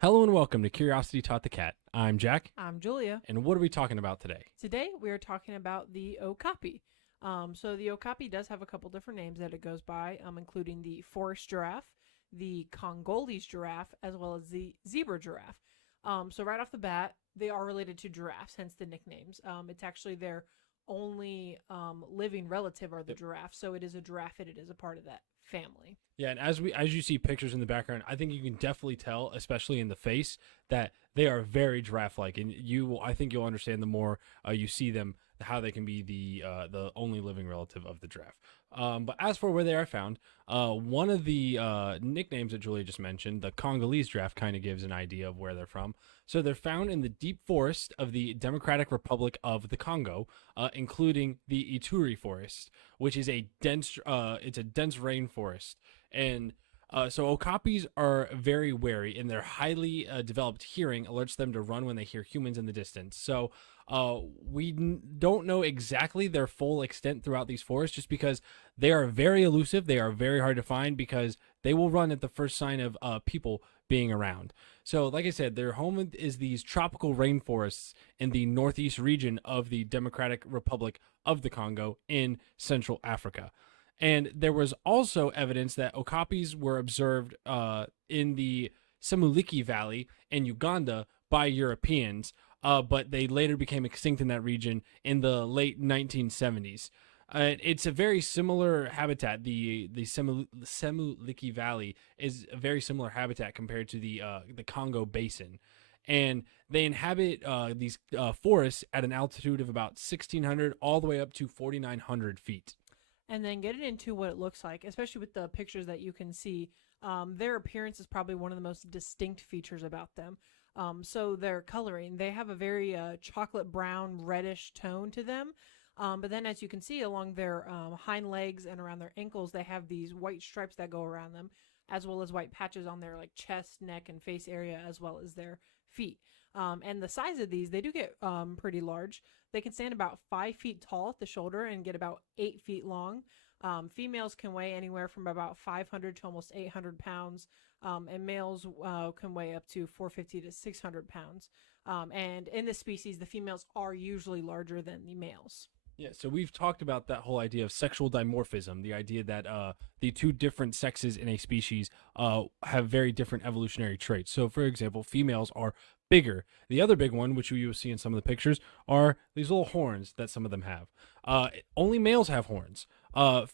Hello and welcome to Curiosity Taught the Cat. I'm Jack, I'm Julia. and what are we talking about today? Today we are talking about the Okapi. So the Okapi does have a couple different names that it goes by, including the forest giraffe, the Congolese giraffe, as well as the zebra giraffe. So right off the bat, they are related to giraffes, hence the nicknames. It's actually their only living relative are the giraffes, so it is a giraffe and it is a part of that family. Yeah, and as you see pictures in the background, I think you can definitely tell, especially in the face, that they are very giraffe-like, and I think you'll understand the more you see them how they can be the only living relative of the giraffe. But as for where they are found, one of the nicknames that Julia just mentioned, the Congolese giraffe, kind of gives an idea of where they're from. So they're found in the deep forest of the Democratic Republic of the Congo, including the Ituri forest, which is a dense rainforest. And so okapis are very wary, and their highly developed hearing alerts them to run when they hear humans in the distance. So don't know exactly their full extent throughout these forests, just because they are very elusive. They are very hard to find because they will run at the first sign of people being around. So, like I said, their home is these tropical rainforests in the northeast region of the Democratic Republic of the Congo in Central Africa. And there was also evidence that okapis were observed in the Semuliki Valley in Uganda by Europeans, but they later became extinct in that region in the late 1970s. It's a very similar habitat. The Semuliki Valley is a very similar habitat compared to the Congo Basin, and they inhabit these forests at an altitude of about 1,600 all the way up to 4,900 feet. And then getting into what it looks like, especially with the pictures that you can see, their appearance is probably one of the most distinct features about them. So their coloring, they have a very chocolate brown, reddish tone to them. But then, as you can see, along their hind legs and around their ankles, they have these white stripes that go around them, as well as white patches on their chest, neck, and face area, as well as their feet. And the size of these, they do get pretty large. They can stand about 5 feet tall at the shoulder and get about 8 feet long. Females can weigh anywhere from about 500 to almost 800 pounds, and males can weigh up to 450 to 600 pounds. And in this species, the females are usually larger than the males. Yeah, so we've talked about that whole idea of sexual dimorphism, the idea that the two different sexes in a species have very different evolutionary traits. So, for example, females are bigger. The other big one, which you will see in some of the pictures, are these little horns that some of them have. Only males have horns.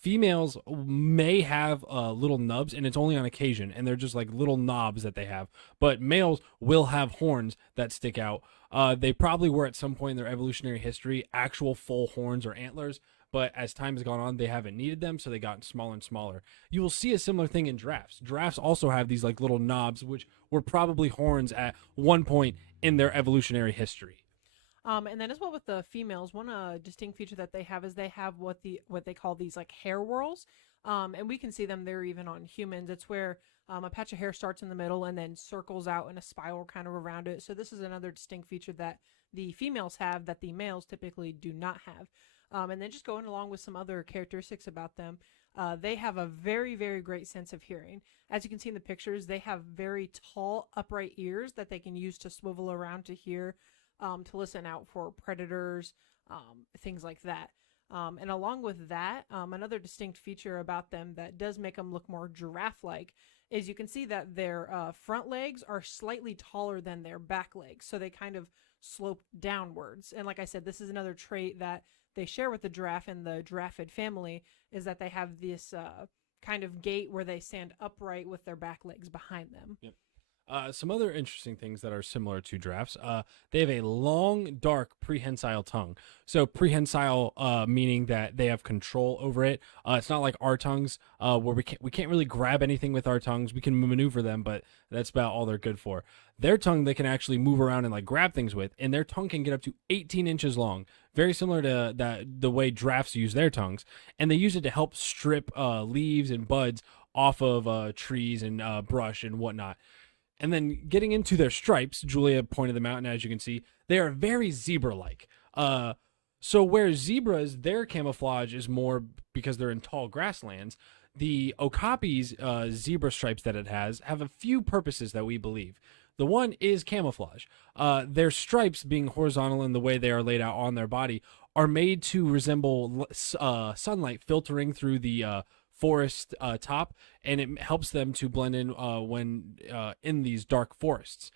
Females may have little nubs, and it's only on occasion, and they're just like little knobs that they have. But males will have horns that stick out. They probably were at some point in their evolutionary history actual full horns or antlers, but as time has gone on, they haven't needed them, so they got smaller and smaller. You will see a similar thing in giraffes. Giraffes also have these little knobs, which were probably horns at one point in their evolutionary history. And then as well with the females, one distinct feature that they have is they have what they call these hair whorls, and we can see them there even on humans. It's where a patch of hair starts in the middle and then circles out in a spiral kind of around it. So this is another distinct feature that the females have that the males typically do not have. And then just going along with some other characteristics about them, they have a very, very great sense of hearing. As you can see in the pictures, they have very tall, upright ears that they can use to swivel around to hear, to listen out for predators, things like that. And along with that, another distinct feature about them that does make them look more giraffe-like is you can see that their front legs are slightly taller than their back legs. So they kind of slope downwards. And like I said, this is another trait that they share with the giraffe and the giraffid family, is that they have this kind of gait where they stand upright with their back legs behind them. Yep. Some other interesting things that are similar to giraffes. They have a long, dark, prehensile tongue. So prehensile, meaning that they have control over it. It's not like our tongues, where we can't really grab anything with our tongues. We can maneuver them, but that's about all they're good for. Their tongue they can actually move around and like grab things with, and their tongue can get up to 18 inches long. Very similar to the way giraffes use their tongues, and they use it to help strip leaves and buds off of trees and brush and whatnot. And then getting into their stripes, Julia pointed them out, and as you can see, they are very zebra-like. So where zebras, their camouflage is more because they're in tall grasslands. The Okapi's zebra stripes that it has have a few purposes that we believe. The one is camouflage. Their stripes, being horizontal in the way they are laid out on their body, are made to resemble sunlight filtering through the forest top, and it helps them to blend in when in these dark forests.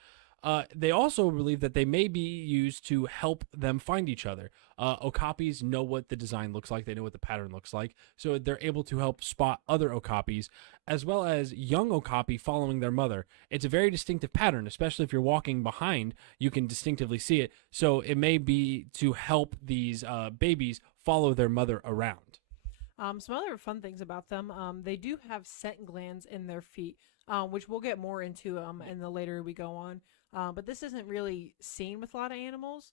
They also believe that they may be used to help them find each other. Okapis know what the design looks like, they know what the pattern looks like, so they're able to help spot other Okapis, as well as young Okapi following their mother. It's a very distinctive pattern, especially if you're walking behind, you can distinctively see it. So it may be to help these babies follow their mother around. Some other fun things about them, they do have scent glands in their feet, which we'll get more into in the later we go on. But this isn't really seen with a lot of animals,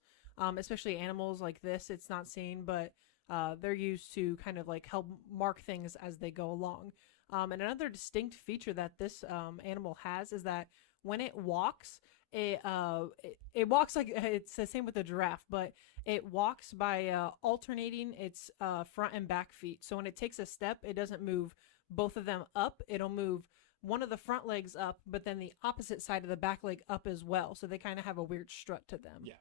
especially animals like this. It's not seen, but they're used to kind of like help mark things as they go along. And another distinct feature that this animal has is that when it walks, it walks like it's the same with the giraffe, but it walks by alternating its front and back feet. So when it takes a step, it doesn't move both of them up. It'll move one of the front legs up, but then the opposite side of the back leg up as well. So they kind of have a weird strut to them. Yeah.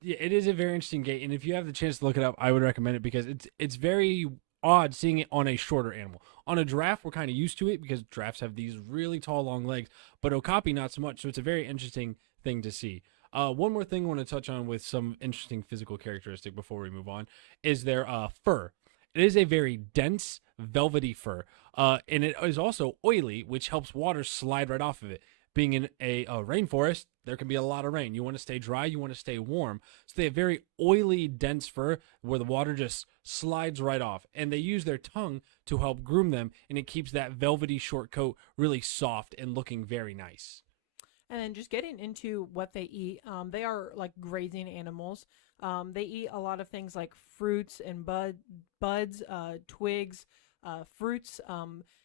Yeah, it is a very interesting gait, and if you have the chance to look it up, I would recommend it because it's very odd seeing it on a shorter animal. On a giraffe, we're kind of used to it because giraffes have these really tall, long legs, but Okapi not so much. So it's a very interesting thing to see. One more thing I want to touch on with some interesting physical characteristic before we move on is their fur. It is a very dense, velvety fur, and it is also oily, which helps water slide right off of it. Being in a rainforest, there can be a lot of rain. You want to stay dry, you want to stay warm. So they have very oily, dense fur where the water just slides right off. And they use their tongue to help groom them, and it keeps that velvety short coat really soft and looking very nice. And then just getting into what they eat, they are like grazing animals. They eat a lot of things like fruits and buds, twigs, fruits.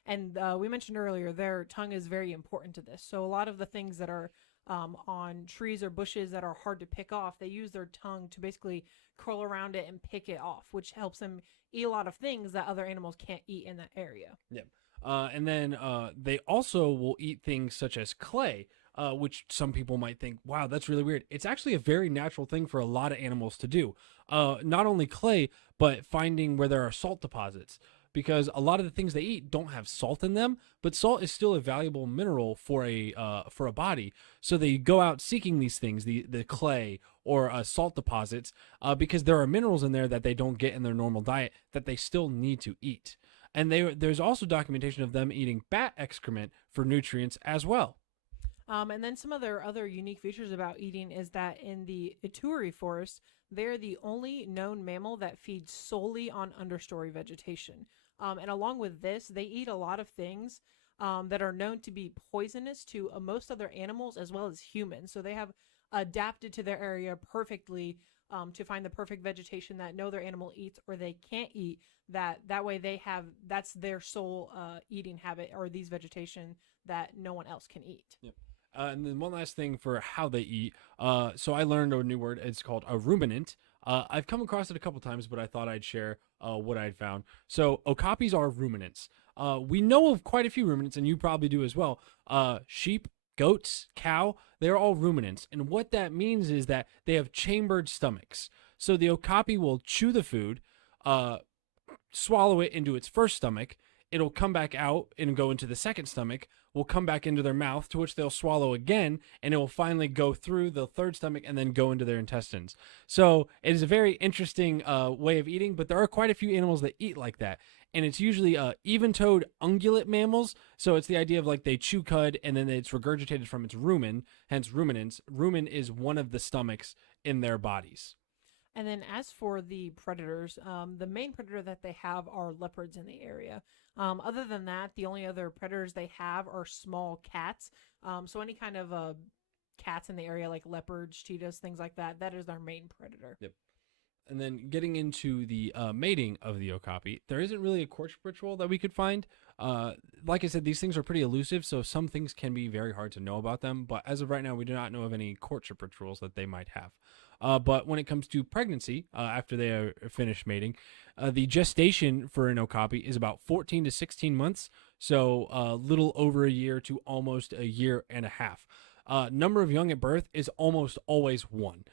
And we mentioned earlier their tongue is very important to this. So a lot of the things that are on trees or bushes that are hard to pick off, they use their tongue to basically curl around it and pick it off, which helps them eat a lot of things that other animals can't eat in that area. Yeah. And then they also will eat things such as clay, which some people might think, wow, that's really weird. It's actually a very natural thing for a lot of animals to do. Not only clay, but finding where there are salt deposits. Because a lot of the things they eat don't have salt in them, but salt is still a valuable mineral for a body. So they go out seeking these things, the clay or salt deposits, because there are minerals in there that they don't get in their normal diet that they still need to eat. And there's also documentation of them eating bat excrement for nutrients as well. And then some other unique features about eating is that in the Ituri forest, they're the only known mammal that feeds solely on understory vegetation. And along with this, they eat a lot of things that are known to be poisonous to most other animals as well as humans. So they have adapted to their area perfectly to find the perfect vegetation that no other animal eats or they can't eat. That way that's their sole eating habit, or these vegetation that no one else can eat. Yep. And then one last thing for how they eat. So I learned a new word. It's called a ruminant. I've come across it a couple times, but I thought I'd share what I'd found. So okapis are ruminants. We know of quite a few ruminants, and you probably do as well. Sheep, goats, cow, they're all ruminants. And what that means is that they have chambered stomachs. So the okapi will chew the food, swallow it into its first stomach. It'll come back out and go into the second stomach, will come back into their mouth, to which they'll swallow again, and it will finally go through the third stomach and then go into their intestines. So it is a very interesting way of eating, but there are quite a few animals that eat like that. and it's usually even-toed ungulate mammals. So it's the idea of like they chew cud and then it's regurgitated from its rumen, hence ruminants. Rumen is one of the stomachs in their bodies. And then as for the predators, the main predator that they have are leopards in the area. Other than that, the only other predators they have are small cats. So any kind of cats in the area, like leopards, cheetahs, things like that, that is their main predator. Yep. And then getting into the mating of the okapi, there isn't really a courtship ritual that we could find. Uh, like I said, these things are pretty elusive, so some things can be very hard to know about them. But as of right now, we do not know of any courtship rituals that they might have. But when it comes to pregnancy, after they are finished mating, the gestation for an okapi is about 14 to 16 months, so a little over a year to almost a year and a half. Number of young at birth is almost always one.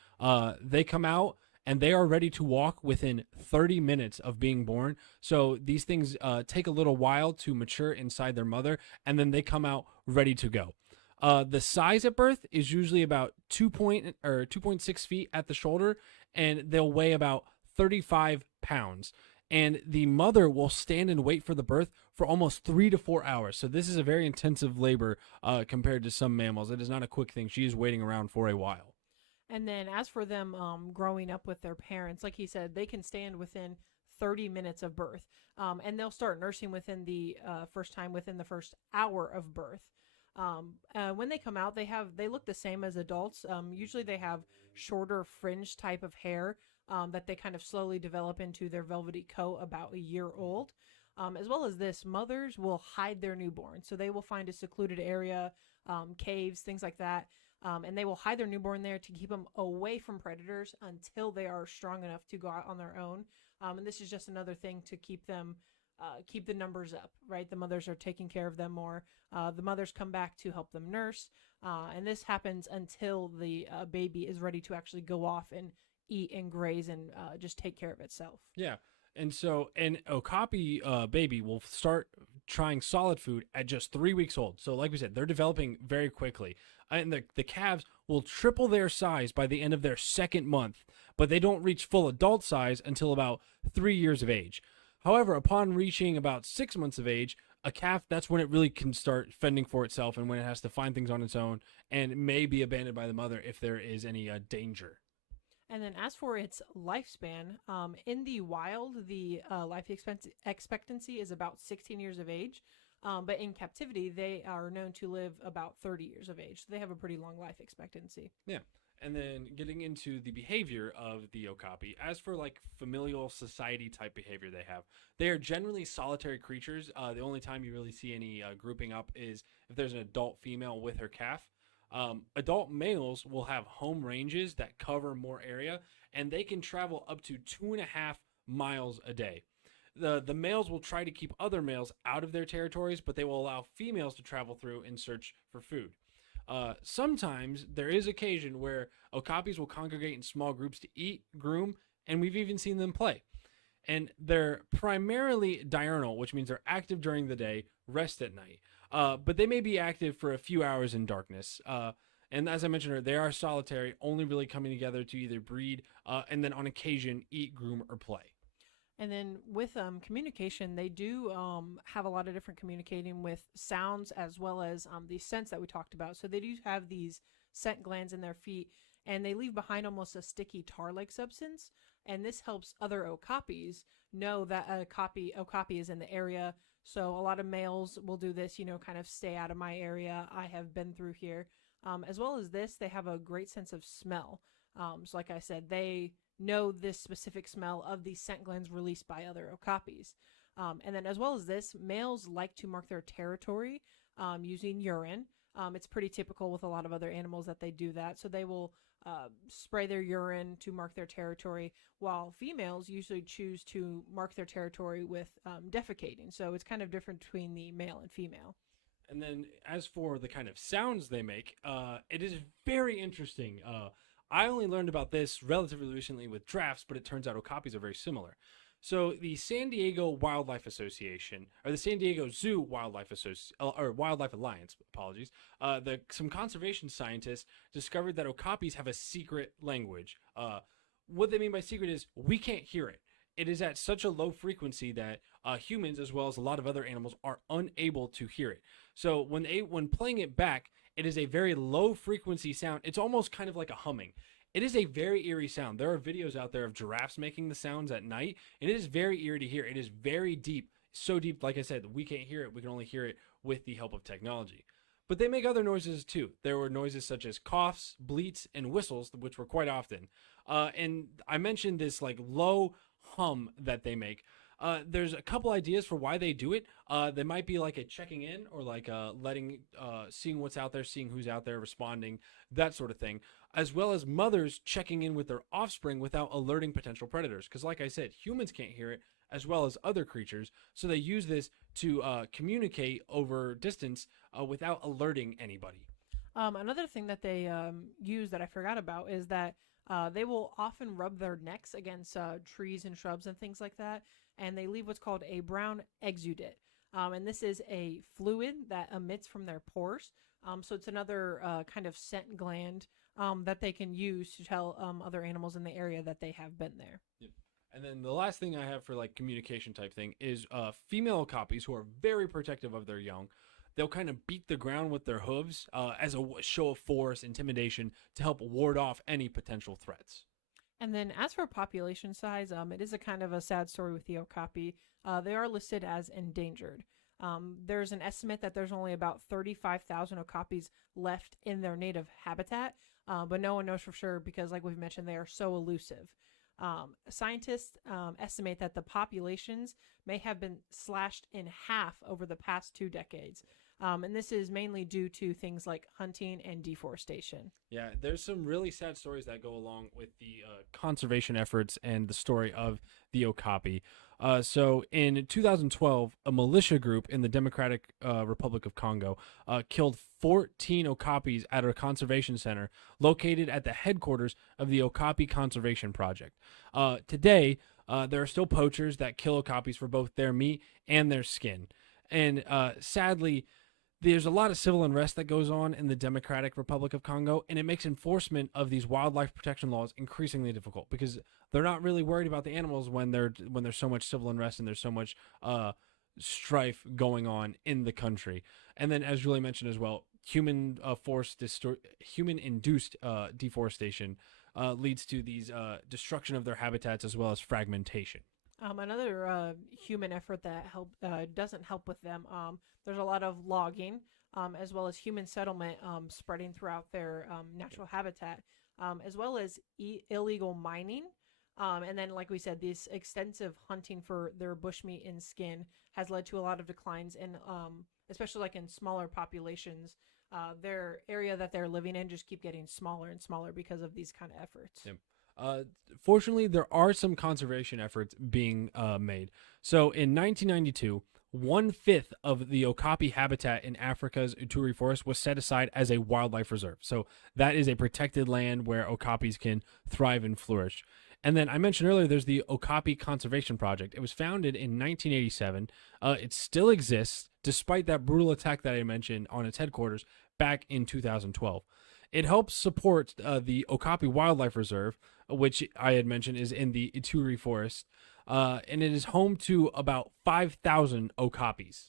They come out and they are ready to walk within 30 minutes of being born. So these things take a little while to mature inside their mother, and then they come out ready to go. The size at birth is usually about 2.6 feet at the shoulder, and they'll weigh about 35 pounds. And the mother will stand and wait for the birth for almost 3 to 4 hours. So this is a very intensive labor compared to some mammals. It is not a quick thing. She is waiting around for a while. And then as for them growing up with their parents, like he said, they can stand within 30 minutes of birth. And they'll start nursing within the first time, within the first hour of birth. When they come out, they look the same as adults. Usually they have shorter fringe type of hair that they kind of slowly develop into their velvety coat about a year old. As well as this, mothers will hide their newborn. So they will find a secluded area, caves, things like that. And they will hide their newborn there to keep them away from predators until they are strong enough to go out on their own. And this is just another thing to keep them, keep the numbers up, right? The mothers are taking care of them more. The mothers come back to help them nurse. And this happens until the baby is ready to actually go off and eat and graze and just take care of itself. Yeah. And so an okapi baby will start trying solid food at just 3 weeks old. So like we said, they're developing very quickly. And the calves will triple their size by the end of their second month, but they don't reach full adult size until about 3 years of age. However, upon reaching about 6 months of age, a calf, that's when it really can start fending for itself and when it has to find things on its own and may be abandoned by the mother if there is any danger. And then as for its lifespan, in the wild, the life expectancy is about 16 years of age. But in captivity, they are known to live about 30 years of age. So they have a pretty long life expectancy. Yeah. And then getting into the behavior of the okapi, as for like familial society type behavior they are generally solitary creatures. The only time you really see any grouping up is if there's an adult female with her calf. Adult males will have home ranges that cover more area, and they can travel up to 2.5 miles a day. The males will try to keep other males out of their territories, but they will allow females to travel through in search for food. Sometimes there is occasion where okapis will congregate in small groups to eat, groom, and we've even seen them play. And they're primarily diurnal, which means they're active during the day, rest at night. But they may be active for a few hours in darkness. And as I mentioned earlier, they are solitary, only really coming together to either breed and then on occasion eat, groom, or play. And then with communication, they do have a lot of different communicating with sounds as well as the scents that we talked about. So they do have these scent glands in their feet, and they leave behind almost a sticky tar-like substance. And this helps other okapis know that okapi is in the area. So a lot of males will do this, kind of stay out of my area. I have been through here. As well as this, they have a great sense of smell. So like I said, they know this specific smell of the scent glands released by other okapis. And then as well as this, males like to mark their territory using urine. It's pretty typical with a lot of other animals that they do that. So they will spray their urine to mark their territory, while females usually choose to mark their territory with defecating. So it's kind of different between the male and female. And then as for the kind of sounds they make, it is very interesting. I only learned about this relatively recently with drafts, but it turns out okapis are very similar. So the San Diego Wildlife Association, or the San Diego Zoo Wildlife Alliance, apologies, some conservation scientists discovered that okapis have a secret language. What they mean by secret is we can't hear it. it is at such a low frequency that humans, as well as a lot of other animals, are unable to hear it. So when playing it back, it is a very low frequency sound. It's almost kind of like a humming. It is a very eerie sound. There are videos out there of giraffes making the sounds at night, and it is very eerie to hear. It is very deep, so deep, like I said, we can't hear it. We can only hear it with the help of technology. But they make other noises too. There were noises such as coughs, bleats, and whistles, which were quite often. And I mentioned this like low hum that they make. There's a couple ideas for why they do it. They might be like a checking in or like seeing what's out there, seeing who's out there, responding, that sort of thing, as well as mothers checking in with their offspring without alerting potential predators. Because, like I said, humans can't hear it as well as other creatures, so they use this to communicate over distance without alerting anybody. Another thing that they use that I forgot about is that they will often rub their necks against trees and shrubs and things like that, and they leave what's called a brown exudate. And this is a fluid that emits from their pores. So it's another kind of scent gland that they can use to tell other animals in the area that they have been there. Yep. And then the last thing I have for like communication type thing is female Okapis who are very protective of their young. They'll kind of beat the ground with their hooves as a show of force, intimidation, to help ward off any potential threats. And then as for population size, it is a kind of a sad story with the Okapi. They are listed as endangered. There's an estimate that there's only about 35,000 Okapis left in their native habitat, but no one knows for sure because, like we've mentioned, they are so elusive. Scientists estimate that the populations may have been slashed in half over the past 2 decades. And this is mainly due to things like hunting and deforestation. Yeah, there's some really sad stories that go along with the conservation efforts and the story of the Okapi. So in 2012, a militia group in the Democratic Republic of Congo killed 14 Okapis at a conservation center located at the headquarters of the Okapi Conservation Project. Today, there are still poachers that kill Okapis for both their meat and their skin. And sadly, there's a lot of civil unrest that goes on in the Democratic Republic of Congo, and it makes enforcement of these wildlife protection laws increasingly difficult because they're not really worried about the animals when there's so much civil unrest and there's so much strife going on in the country. And then, as Julie mentioned as well, human-induced deforestation leads to these destruction of their habitats as well as fragmentation. Another human effort that doesn't help with them. There's a lot of logging, as well as human settlement spreading throughout their natural habitat, as well as illegal mining. And then, like we said, this extensive hunting for their bushmeat and skin has led to a lot of declines in, especially like in smaller populations. Their area that they're living in just keep getting smaller and smaller because of these kind of efforts. Yep. Fortunately, there are some conservation efforts being made. So in 1992, 1/5 of the Okapi habitat in Africa's Ituri forest was set aside as a wildlife reserve. So that is a protected land where Okapis can thrive and flourish. And then I mentioned earlier, there's the Okapi Conservation Project. It was founded in 1987. It still exists despite that brutal attack that I mentioned on its headquarters back in 2012. It helps support the Okapi Wildlife Reserve, which I had mentioned is in the Ituri Forest, and it is home to about 5,000 Okapis.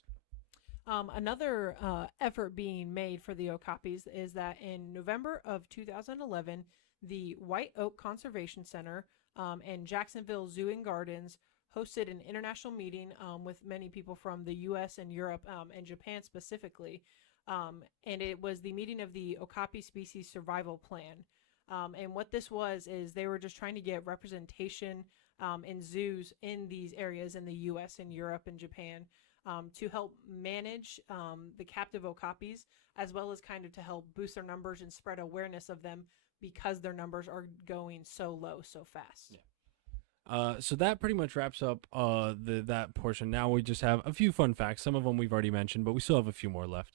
Another effort being made for the Okapis is that in November of 2011, the White Oak Conservation Center and Jacksonville Zoo and Gardens hosted an international meeting with many people from the U.S. and Europe and Japan specifically. And it was the meeting of the Okapi Species Survival Plan. And what this was is they were just trying to get representation in zoos in these areas in the U.S. and Europe and Japan to help manage the captive Okapis, as well as kind of to help boost their numbers and spread awareness of them because their numbers are going so low so fast. Yeah. So that pretty much wraps up that portion. Now we just have a few fun facts. Some of them we've already mentioned, but we still have a few more left.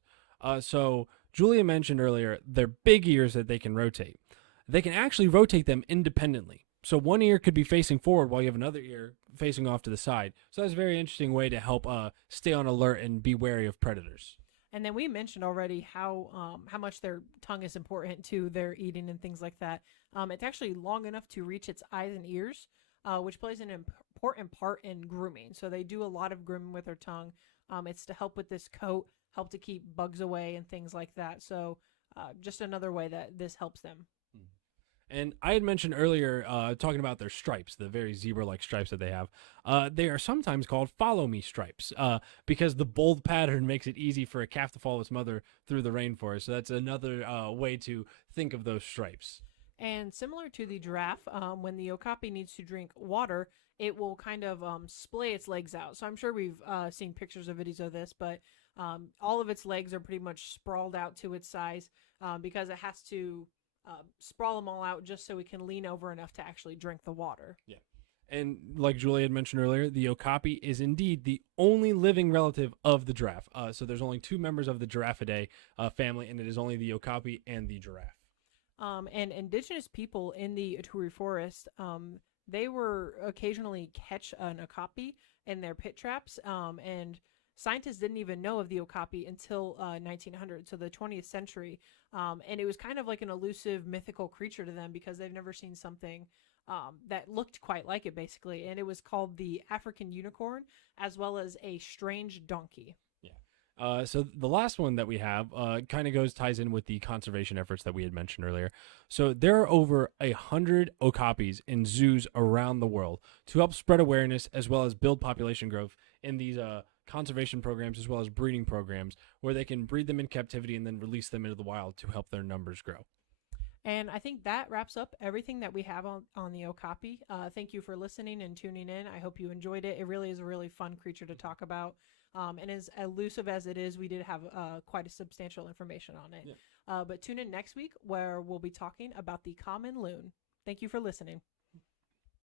So Julia mentioned earlier their big ears that they can rotate. They can actually rotate them independently. So one ear could be facing forward while you have another ear facing off to the side. So that's a very interesting way to help stay on alert and be wary of predators. And then we mentioned already how much their tongue is important to their eating and things like that. It's actually long enough to reach its eyes and ears. which plays an important part in grooming. So they do a lot of grooming with their tongue. It's to help with this coat, help to keep bugs away and things like that. So just another way that this helps them. And I had mentioned earlier, talking about their stripes, the very zebra-like stripes that they have. They are sometimes called follow me stripes because the bold pattern makes it easy for a calf to follow its mother through the rainforest. So that's another way to think of those stripes. And similar to the giraffe, when the okapi needs to drink water, it will kind of splay its legs out. So I'm sure we've seen pictures or videos of this, but all of its legs are pretty much sprawled out to its size because it has to sprawl them all out just so it can lean over enough to actually drink the water. Yeah. And like Julie had mentioned earlier, the okapi is indeed the only living relative of the giraffe. So there's only two members of the Giraffidae family, and it is only the okapi and the giraffe. And indigenous people in the Ituri forest, they were occasionally catch an okapi in their pit traps, and scientists didn't even know of the okapi until 1900, so the 20th century. And it was kind of like an elusive mythical creature to them because they've never seen something that looked quite like it, basically. And it was called the African unicorn, as well as a strange donkey. Yeah. So the last one that we have kind of ties in with the conservation efforts that we had mentioned earlier. So there are over 100 okapis in zoos around the world to help spread awareness as well as build population growth in these conservation programs as well as breeding programs where they can breed them in captivity and then release them into the wild to help their numbers grow. And I think that wraps up everything that we have on the okapi. Thank you for listening and tuning in. I hope you enjoyed it. It really is a really fun creature to talk about. And as elusive as it is, we did have quite a substantial information on it. Yeah. But tune in next week where we'll be talking about the common loon. Thank you for listening.